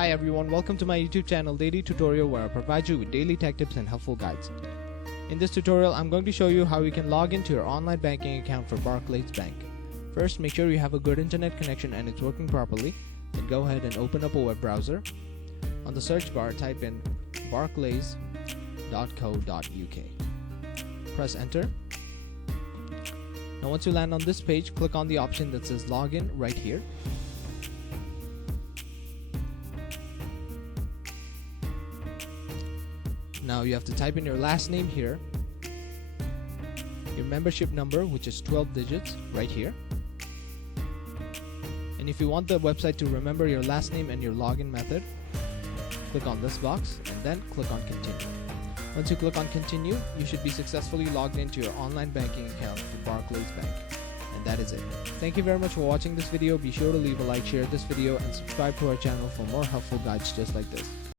Hi everyone, welcome to my YouTube channel Daily Tutorial, where I provide you with daily tech tips and helpful guides. In this tutorial, I'm going to show you how you can log into your online banking account for Barclays Bank. First, make sure you have a good internet connection and it's working properly. Then go ahead and open up a web browser. On the search bar, type in barclays.co.uk. Press enter. Now once you land on this page, click on the option that says login right here. Now you have to type in your last name here, your membership number, which is 12 digits right here, and if you want the website to remember your last name and your login method, click on this box and then click on continue. Once you click on continue, you should be successfully logged into your online banking account for Barclays Bank. And that is it. Thank you very much for watching this video. Be sure to leave a like, share this video, and subscribe to our channel for more helpful guides just like this.